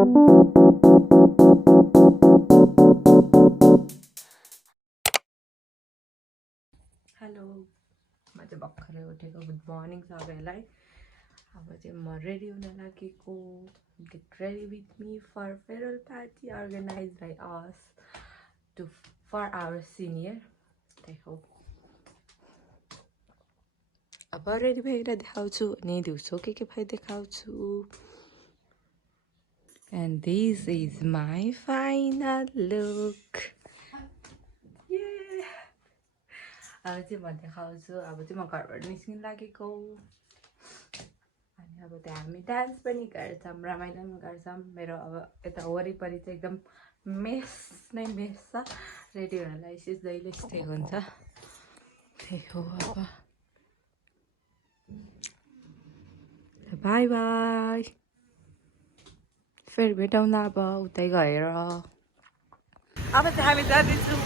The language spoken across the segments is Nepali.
हेलो, म चाहिँ भर्खरै उठेको। गुड मर्निङ सबैलाई। अब चाहिँ म रेडी हुन लागेको। Get ready with me for farewell party organize by us for our senior. त्यही हो। अब रेडी भएर देखाउँछु अनि दिउँसो के भइ देखाउँछु। And this is my final look. अब चाहिँ म देखाउँछु। अब चाहिँ म घरबाट निस्किन लागेको। अनि अब त्यहाँ हामी डान्स पनि गर्छौँ, रमाइलो पनि गर्छौँ। मेरो अब यता वरिपरि चाहिँ एकदम मेस नै मेस छ। रेडी हुनलाई सिधैले स्टे हुन्छ। त्यही हो। अब बाई बाई। फेरि भेटौँला अब उतै गएर। अब चाहिँ हामी जाँदैछौँ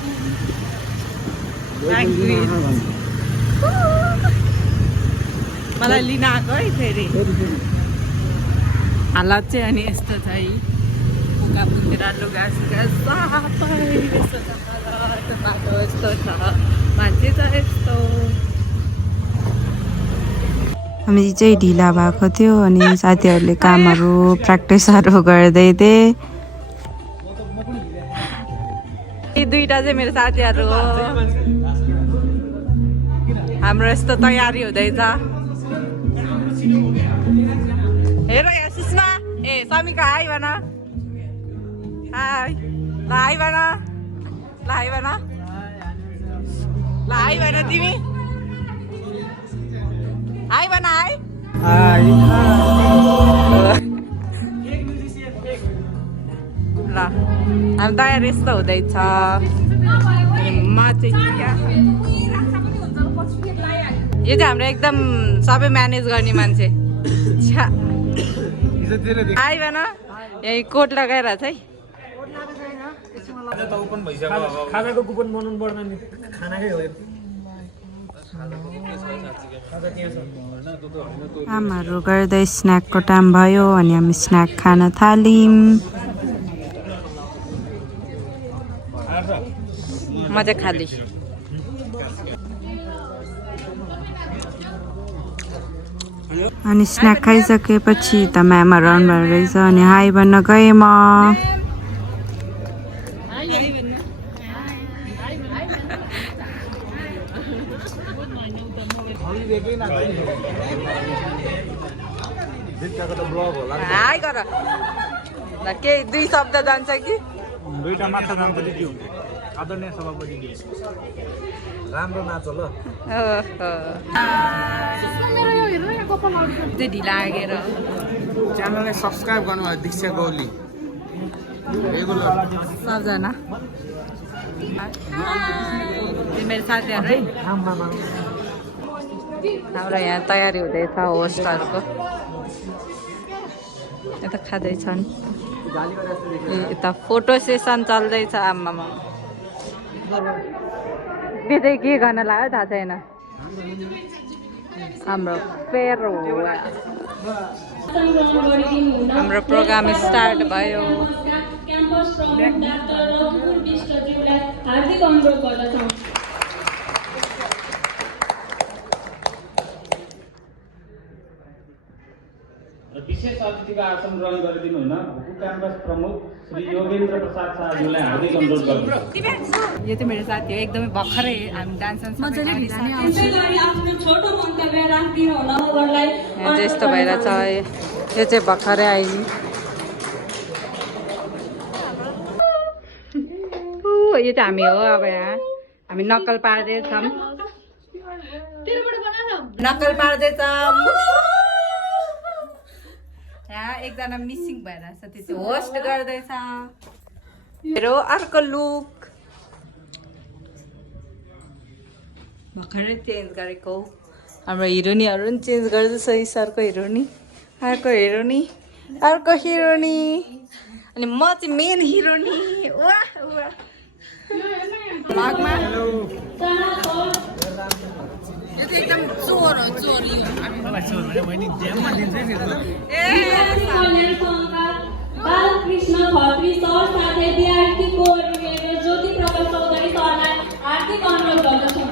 मलाई लिन आएको है फेरि। हालत चाहिँ अनि यस्तो छ है। पुगा पुगेर लुगा सुगा सबै यस्तो छ। बाटो यस्तो छ, मान्छे छ यस्तो। हामी चाहिँ ढिला भएको थियो अनि साथीहरूले कामहरू प्र्याक्टिसहरू गर्दै थिए। यी दुईटा चाहिँ मेरो साथीहरू हो। हाम्रो यस्तो तयारी हुँदैछ। हेर यहाँ सुषमा। ए समिका हाई भन। हाई। ल हाई भन। ल हाई भन। ल हाई भन तिमी। हाई भन हाई। ल हामी तयारी यस्तो हुँदैछ। म चाहिँ यो चाहिँ हाम्रो एकदम सबै म्यानेज गर्ने मान्छे। हाई भन। यही कोट लगाएर है। खानाको कुपन बनाउनु पर्दैन नि, खानाकै हो। कामहरू गर्दै स्न्याकको टाइम भयो अनि हामी स्न्याक खान थाल्यौँ। म चाहिँ खाली। अनि स्न्याक खाइसकेपछि त म्यामहरू आउनुभएको रहेछ अनि हाई भन्न गएँ म। हाई गर। ल केही दुई शब्द जान्छ कि? दुईटा मात्र जान्छ दिदी। आदरणीय सभापति राम्रो नाच ल। त्यो ढिला आगेर च्यानललाई सब्सक्राइब गर्नुभयो दीक्षा गौली रेगुलर सबजना। मेरो साथीहरू है। हाम्रो यहाँ तयारी हुँदैछ होस्टहरूको। यता खाँदैछन्। यता फोटो सेसन चल्दैछ। आमामा त्यो चाहिँ के गर्न लाग्यो थाहा छैन। हाम्रो हाम्रो प्रोग्राम स्टार्ट भयो। विशेष अतिथिको आसन ग्रहण गरिदिनु हुन भुकु क्याम्पस प्रमुख श्री योगेन्द्र प्रसाद शाहज्यूलाई हार्दिक अनुरोध गर्छु। यो चाहिँ मेरो साथी हो। एकदमै भर्खरै हामी डान्स यस्तो भइरहेछ। यो चाहिँ भर्खरै आयो। यो चाहिँ हामी हो। अब यहाँ हामी नक्कल पार्दैछौँ। नक्कल पार्दैछौँ। यहाँ एकजना मिसिङ भइरहेछ, त्यो चाहिँ होस्ट गर्दैछ। मेरो अर्को लुक भर्खरै चेन्ज गरेको। हाम्रो हिरोनीहरू पनि चेन्ज गर्दैछ। सरको हिरोनी, अर्को हिरोनी, अर्को हिरोनी, अनि म चाहिँ मेन हिरोनी। वाह वाह। भागमा यो चाहिँ एकदम चोर हो। चोरी हो। कृष्ण खत्री सर साथै डिआरटी कोअर्डिनेटर ज्योति प्रकाश चौधरी सरलाई हार्दिक अनुरोध गर्दछौँ।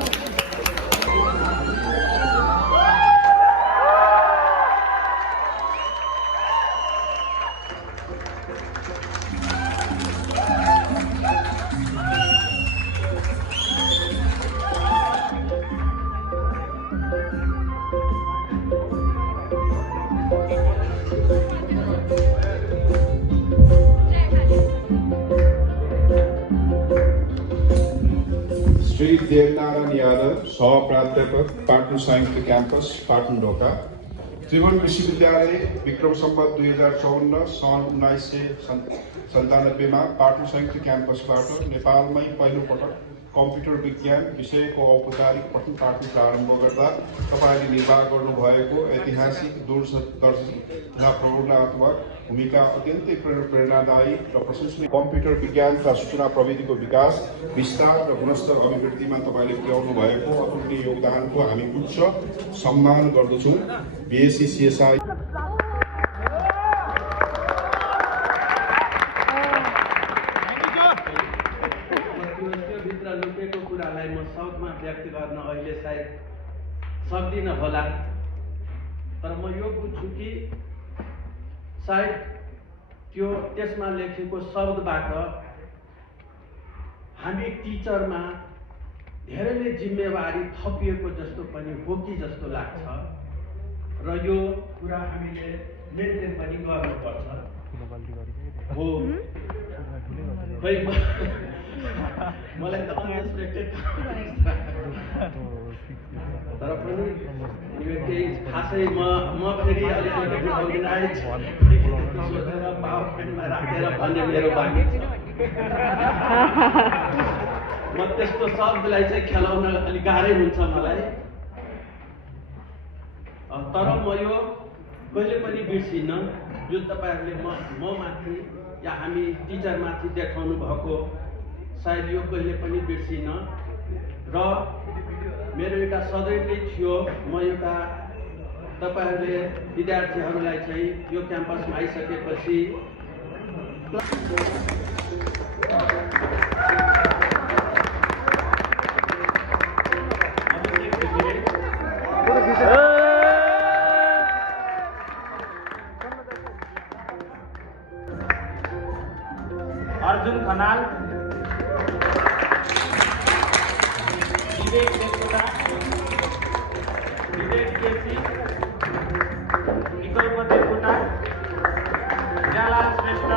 श्री देवनारायण यादव, सह-प्राध्यापक, पाटन संयुक्त क्याम्पस, पाटन ढोका। त्रिभुवन विश्वविद्यालय विक्रम सम्वत 2054 सन् 1997 मा पाटन संयुक्त क्याम्पसबाट नेपालमै पहिलोपटक कम्प्युटर विज्ञान विषयको औपचारिक पठन पाठन प्रारम्भ गर्दा तपाईले निर्वाह गर्नुभएको ऐतिहासिक दूरदर्शनात्मक भूमिका अत्यन्तै प्रेरणादायी र प्रशंसनीय। कम्प्युटर विज्ञान तथा सूचना प्रविधिको विकास, विस्तार र गुणस्तर अभिवृद्धिमा तपाईले पुर्याउनु भएको अतुलनीय योगदानको हामी उच्च सम्मान गर्दछौँ। बीएससी सीएसआई लुकेको कुरालाई म शब्दमा व्यक्त गर्न अहिले सायद सक्दिनँ होला, तर म यो बुझ्छु कि सायद त्यो त्यसमा लेखेको शब्दबाट हामी टिचरमा धेरैले जिम्मेवारी थपिएको जस्तो पनि हो कि जस्तो लाग्छ र यो कुरा हामीले मेन्टेन पनि गर्नुपर्छ हो। खै मलाई त अनएक्सपेक्टेड तर पनि यो केही खासै म फेरि अलिकति अर्गनाइज सोचेर पावर पोइन्टमा राखेर भन्ने मेरो बानी छ। म त्यस्तो शब्दलाई चाहिँ खेलाउन अलिक गाह्रै हुन्छ मलाई, तर म यो कहिले पनि बिर्सिनँ जो तपाईँहरूले म माथि या हामी टिचरमाथि देखाउनु भएको, सायद यो कहिले पनि बिर्सिनँ। र मेरो एउटा सधैँ नै थियो, म एउटा तपाईँहरूले विद्यार्थीहरूलाई चाहिँ यो क्याम्पसमा आइसकेपछि अर्जुन खनाल, विवेक देवकोटा, विवेक केसी, विकल्प देवकोटा, जयलाल श्रेष्ठ,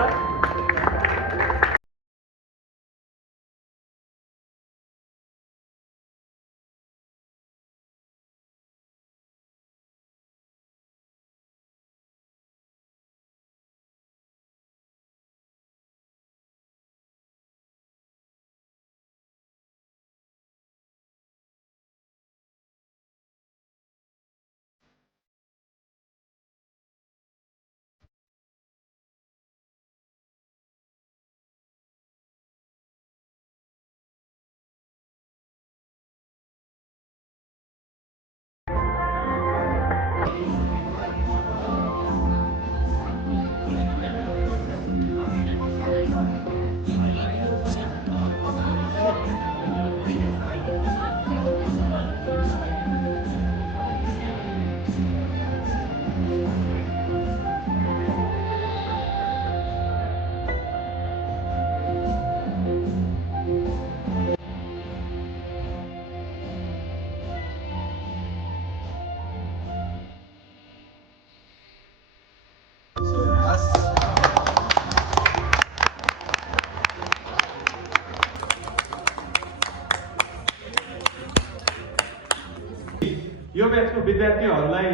यो ब्याचको विद्यार्थीहरूलाई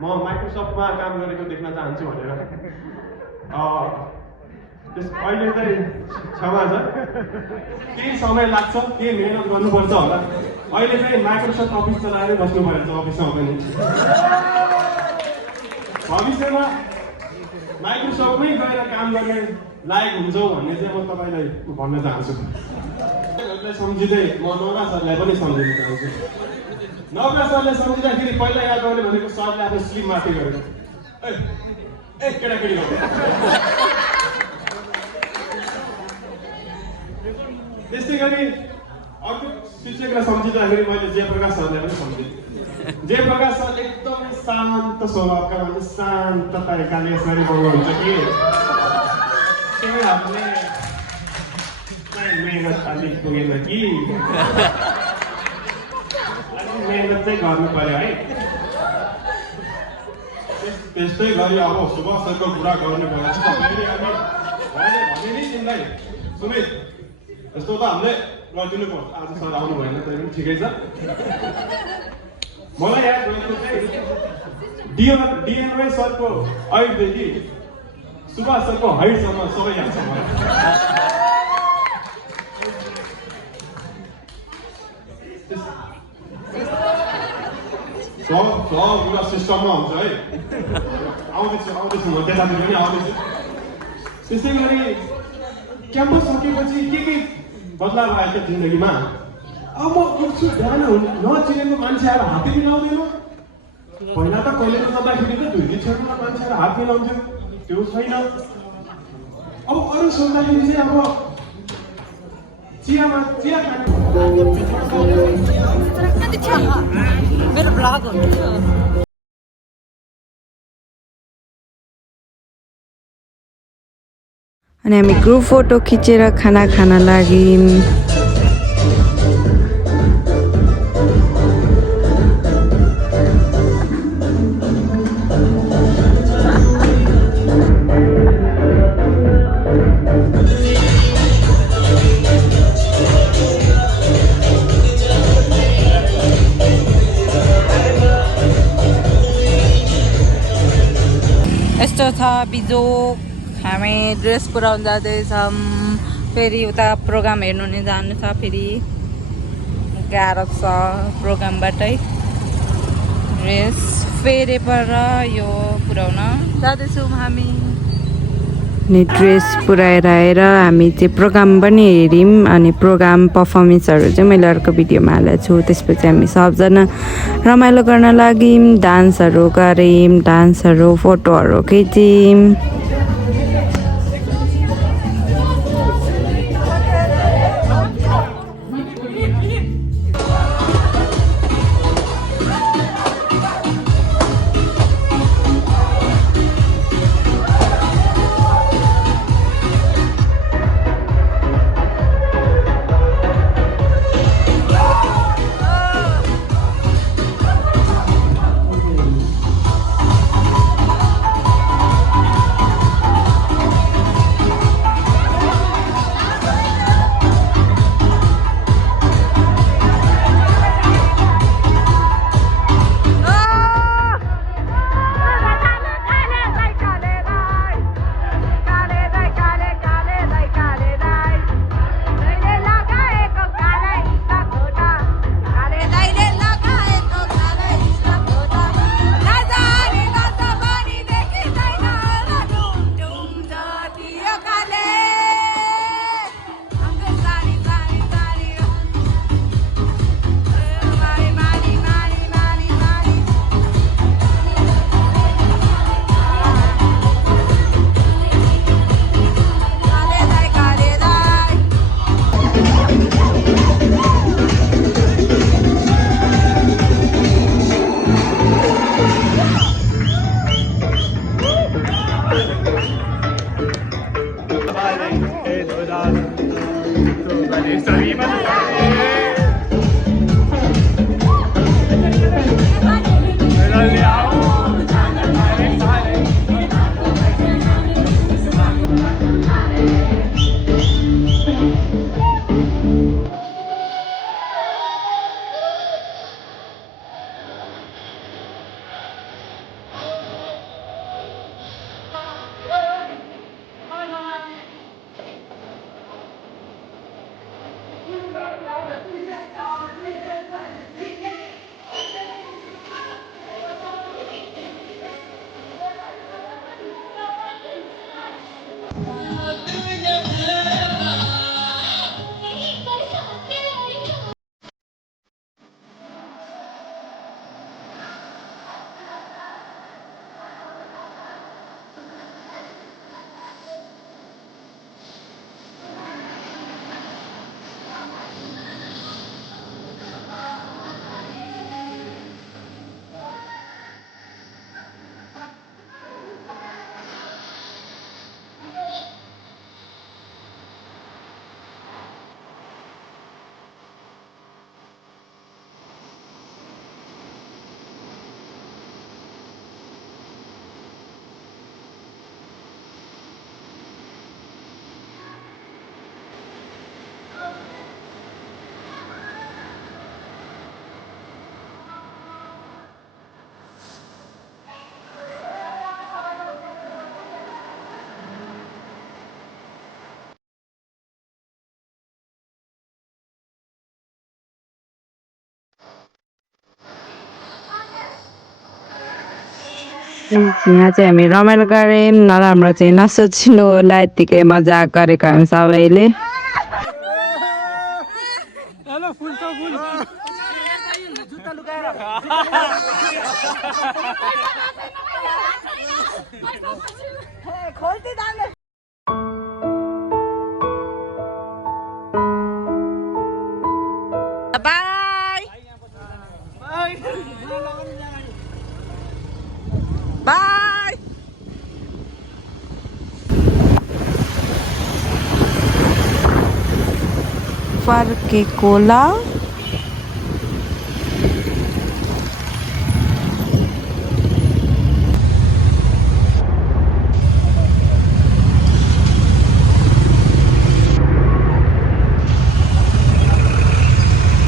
म माइक्रोसफ्टमा काम गरेको देख्न चाहन्छु भनेर अहिले चाहिँ क्षमा छ, केही समय लाग्छ, केही मेहनत गर्नुपर्छ होला। अहिले चाहिँ माइक्रोसफ्ट अफिस चलाएर बस्नु परेछ अफिसमा पनि। भविष्यमा माइक्रोसफ्टमै गएर काम गर्ने लायक हुन्छौँ भन्ने चाहिँ म तपाईँलाई भन्न चाहन्छु। सम्झिँदै म नौका सरलाई पनि सम्झिन चाहन्छु। नौका सरले सम्झिँदाखेरि पहिला याद आउने भनेको सरले आफ्नो स्लिम माथि गरेर ए केटाकेटी त्यस्तै गरी अर्को शिक्षकलाई सम्झिँदाखेरि मैले जयप्रकाश सरलाई पनि सम्झेँ। जयप्रकाश सर एकदमै शान्त स्वभावका मान्छे, शान्त तरिकाले यसरी बोल्नुहुन्छ कि तिमीहरूले मेहनत अलिक पुगेन कि अलिक मेहनत चाहिँ गर्नु पर्यो है। त्यस्तै गरी अब सुभाष सरको कुरा गर्नु पर्यो तपाईँले अनि मैले भने नि तिमीलाई सुमित यस्तो त हामीले गरिदिनु पर्छ। आज सर आउनु भएन तै पनि ठिकै छ। मलाई याद भएको चाहिँ डिएनवाई सरको अहिलेदेखि सुभाष सरको हाइटसम्म सबै याद छ मलाई। सब कुरा सिस्टममा हुन्छ है। आउँदैछु म त्यतातिर पनि आउँदैछु। त्यसै गरी क्याम्पस सकेपछि के बदलाव आयो त जिन्दगीमा। अब म उठ्छु बिहान नचिनेको मान्छे आएर हात मिलाउँदैन। पहिला त कलेज जाँदाखेरि त 2-3 क्षणमा मान्छे आएर हात मिलाउँथ्यो, त्यो छैन। अब अरू सोच्दाखेरि चाहिँ अब चिया मेरो ब्लग हो। अनि हामी ग्रुप फोटो खिचेर खाना खान लाग्यौँ। यस्तो छ बिजोक। हामी ड्रेस पुऱ्याउन जाँदैछौँ। फेरि उता प्रोग्राम हेर्नु नै जानु छ। फेरि गाह्रो छ प्रोग्रामबाटै ड्रेस फेरेर यो पुऱ्याउन जाँदैछौँ हामी। अनि ड्रेस पुऱ्याएर आएर हामी चाहिँ प्रोग्राम पनि हेऱ्यौँ। अनि प्रोग्राम पर्फर्मेन्सहरू चाहिँ मैले अर्को भिडियोमा हालेको छु। त्यसपछि हामी सबजना रमाइलो गर्न लाग्यौँ, डान्सहरू गऱ्यौँ, डान्सहरू फोटोहरू खिच्यौँ। यहाँ चाहिँ हामी रमाइलो गऱ्यौँ नराम्रो चाहिँ नसोचिनु होला यत्तिकै मजाक गरेको हामी सबैले Bye. Farke cola.